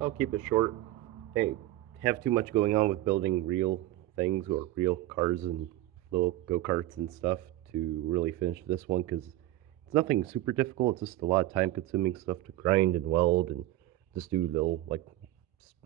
I'll keep it short. Hey, have too much going on with building real things or real cars and little go-karts and stuff to really finish this one because it's nothing super difficult. It's just a lot of time-consuming stuff to grind and weld and just do little like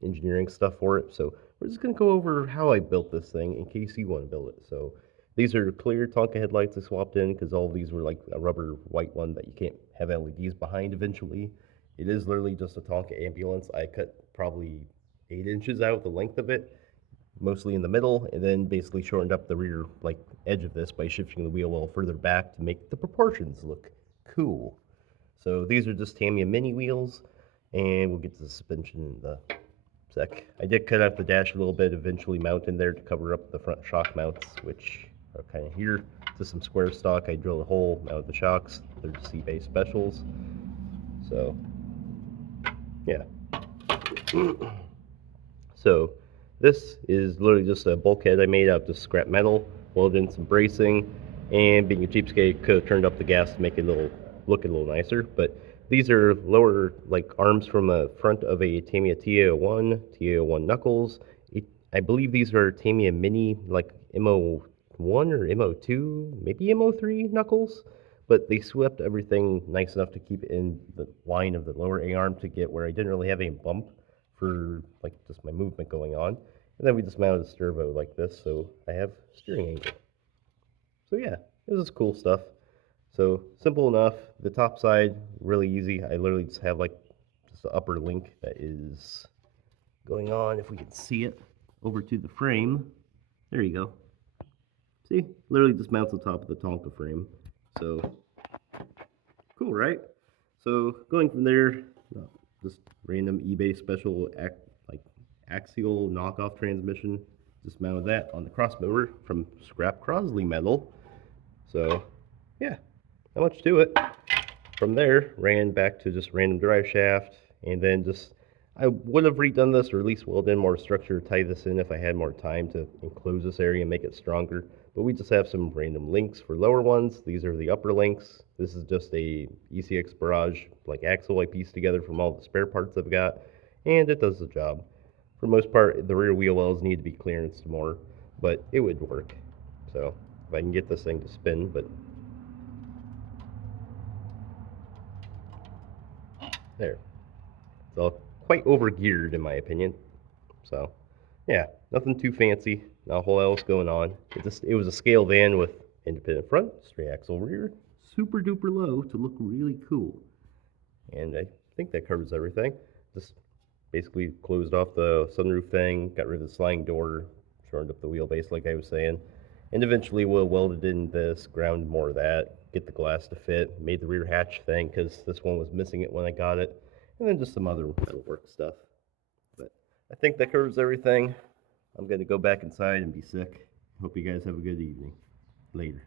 engineering stuff for it. So we're just gonna go over how I built this thing in case you want to build it. So these are clear Tonka headlights I swapped in because all of these were like a rubber white one that you can't have LEDs behind eventually. It is literally just a Tonka ambulance. I cut probably 8 inches out the length of it, mostly in the middle, and then basically shortened up the rear like edge of this by shifting the wheel well further back to make the proportions look cool. So these are just Tamiya mini wheels, and we'll get to the suspension in the sec. I did cut out the dash a little bit, eventually mounted there to cover up the front shock mounts, which are kind of here. To some square stock, I drilled a hole, mounted the shocks. They're C-base specials. So, yeah. So, this is literally just a bulkhead I made out of just scrap metal, welded in some bracing, and being a cheapskate, could have turned up the gas to make it look a little nicer. But these are lower like arms from the front of a Tamiya TA01, TA01 knuckles. I believe these are Tamiya Mini like MO1 or MO2, maybe MO3 knuckles. But they swept everything nice enough to keep it in the line of the lower A arm to get where I didn't really have any bump for like just my movement going on. And then we just mounted a servo like this, so I have steering angle. So yeah, it was just cool stuff. So simple enough. The top side, really easy. I literally just have like just the upper link that is going on, if we can see it, over to the frame. There you go. See, literally just mounts on top of the Tonka frame. So cool, right? So going from there, just random eBay special like axial knockoff transmission. Just mounted that on the crossmover from scrap Crosley metal. So yeah, not much to it. From there, ran back to just random drive shaft, and then just I would have redone this or at least welded in more structure, tie this in if I had more time to enclose this area and make it stronger. But we just have some random links for lower ones. These are the upper links. This is just a ECX Barrage like axle I pieced together from all the spare parts I've got, and it does the job. For the most part, the rear wheel wells need to be clearanced more, but it would work. So if I can get this thing to spin, but there. It's all quite over geared in my opinion. So yeah, nothing too fancy, not a whole lot else going on. It was a scale van with independent front, straight axle rear, super duper low to look really cool. And I think that covers everything. Just basically closed off the sunroof thing, got rid of the sliding door, shortened up the wheelbase like I was saying, and eventually we'll welded in this, ground more of that, get the glass to fit, made the rear hatch thing because this one was missing it when I got it, and then just some other metal work stuff. But I think that covers everything. I'm going to go back inside and be sick. Hope you guys have a good evening. Later.